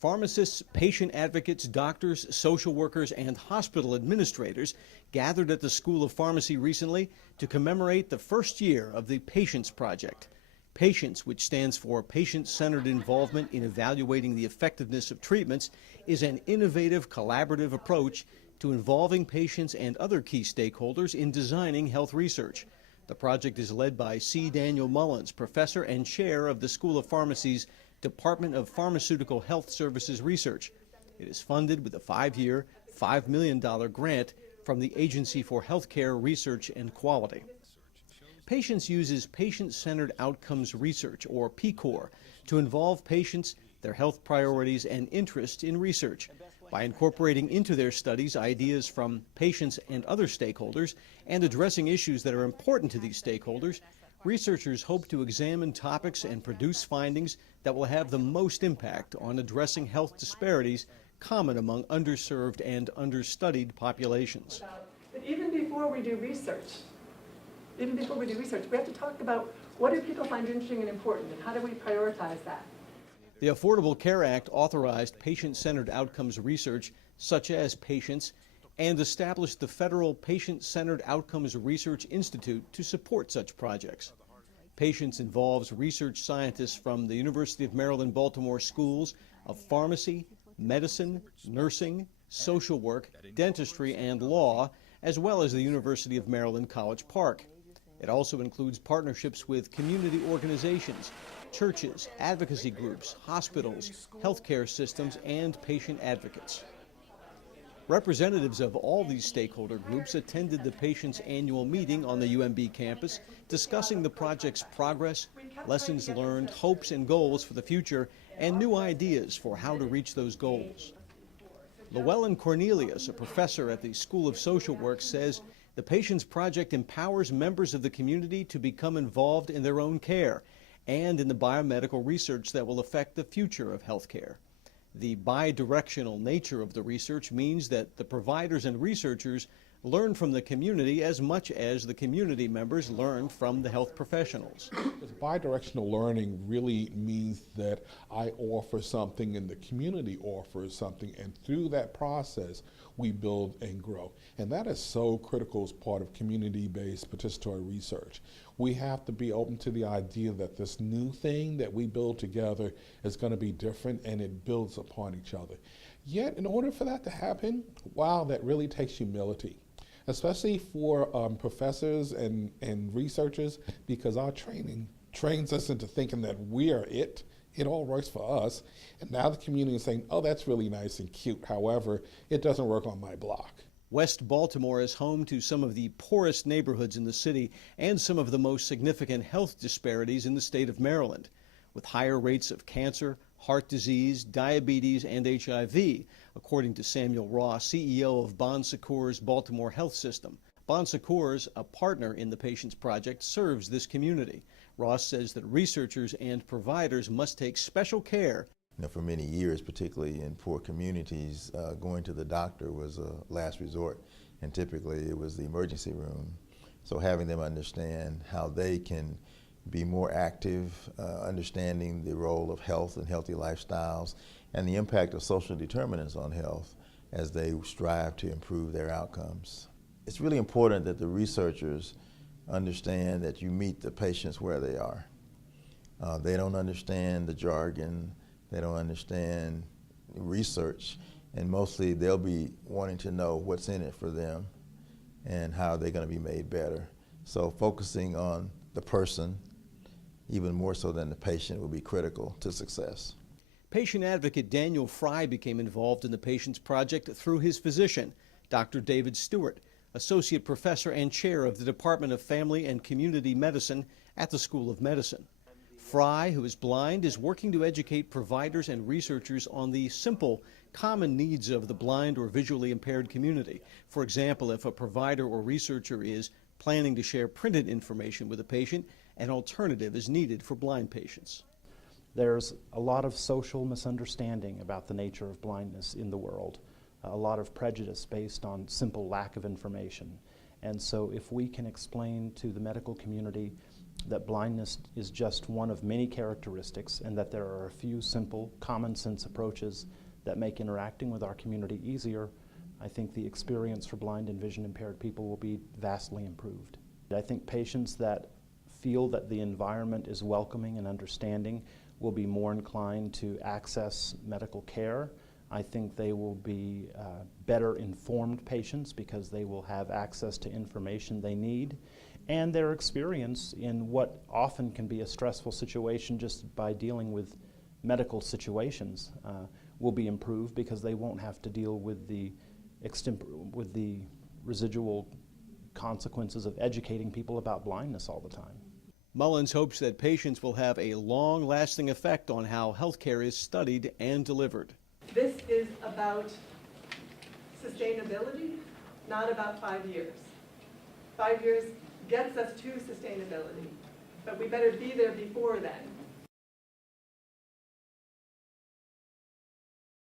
Pharmacists, patient advocates, doctors, social workers, and hospital administrators gathered at the School of Pharmacy recently to commemorate the first year of the Patients Project. Patients, which stands for Patient-Centered Involvement in Evaluating the Effectiveness of Treatments, is an innovative, collaborative approach to involving patients and other key stakeholders in designing health research. The project is led by C. Daniel Mullins, professor and chair of the School of Pharmacy's Department of Pharmaceutical Health Services Research. It is funded with a 5-year, $5 million grant from the Agency for Healthcare Research and Quality. Patients uses patient-centered outcomes research, or PCOR, to involve patients, their health priorities, and interest in research. By incorporating into their studies ideas from patients and other stakeholders and addressing issues that are important to these stakeholders, researchers hope to examine topics and produce findings that will have the most impact on addressing health disparities common among underserved and understudied populations. But even before we do research, we have to talk about what do people find interesting and important, and how do we prioritize that? The Affordable Care Act authorized patient-centered outcomes research, such as patients, and established the Federal Patient-Centered Outcomes Research Institute to support such projects. Patients involves research scientists from the University of Maryland, Baltimore schools of pharmacy, medicine, nursing, social work, dentistry, and law, as well as the University of Maryland, College Park. It also includes partnerships with community organizations, churches, advocacy groups, hospitals, healthcare systems, and patient advocates. Representatives of all these stakeholder groups attended the patients' annual meeting on the UMB campus, discussing the project's progress, lessons learned, hopes and goals for the future, and new ideas for how to reach those goals. Llewellyn Cornelius, a professor at the School of Social Work, says the Patients Project empowers members of the community to become involved in their own care and in the biomedical research that will affect the future of healthcare. The bidirectional nature of the research means that the providers and researchers learn from the community as much as the community members learn from the health professionals. Bidirectional learning really means that I offer something and the community offers something, and through that process we build and grow. And that is so critical as part of community-based participatory research. We have to be open to the idea that this new thing that we build together is going to be different, and it builds upon each other. Yet, in order for that to happen, wow, that really takes humility, especially for professors and researchers, because our training trains us into thinking that we are it. It all works for us. And now the community is saying, oh, that's really nice and cute. However, it doesn't work on my block. West Baltimore is home to some of the poorest neighborhoods in the city and some of the most significant health disparities in the state of Maryland, with higher rates of cancer, heart disease, diabetes, and HIV, according to Samuel Ross, CEO of Bon Secours' Baltimore Health System. Bon Secours, a partner in the Patients Project, serves this community. Ross says that researchers and providers must take special care. For many years, particularly in poor communities, going to the doctor was a last resort, and typically it was the emergency room. So having them understand how they can be more active, understanding the role of health and healthy lifestyles and the impact of social determinants on health as they strive to improve their outcomes. It's really important that the researchers understand that you meet the patients where they are. They don't understand the jargon, they don't understand research, and mostly they'll be wanting to know what's in it for them and how they're going to be made better. So focusing on the person, even more so than the patient, will be critical to success. Patient advocate Daniel Fry became involved in the Patients Project through his physician, Dr. David Stewart, associate professor and chair of the Department of Family and Community Medicine at the School of Medicine. Fry, who is blind, is working to educate providers and researchers on the simple, common needs of the blind or visually impaired community. For example, if a provider or researcher is planning to share printed information with a patient, an alternative is needed for blind patients. There's a lot of social misunderstanding about the nature of blindness in the world, a lot of prejudice based on simple lack of information. And so if we can explain to the medical community that blindness is just one of many characteristics and that there are a few simple, common sense approaches that make interacting with our community easier, I think the experience for blind and vision impaired people will be vastly improved. I think patients that feel that the environment is welcoming and understanding will be more inclined to access medical care. I think they will be better informed patients because they will have access to information they need. And their experience in what often can be a stressful situation just by dealing with medical situations will be improved because they won't have to deal with the residual consequences of educating people about blindness all the time. Mullins hopes that patients will have a long-lasting effect on how healthcare is studied and delivered. This is about sustainability, not about 5 years. 5 years gets us to sustainability, but we better be there before then.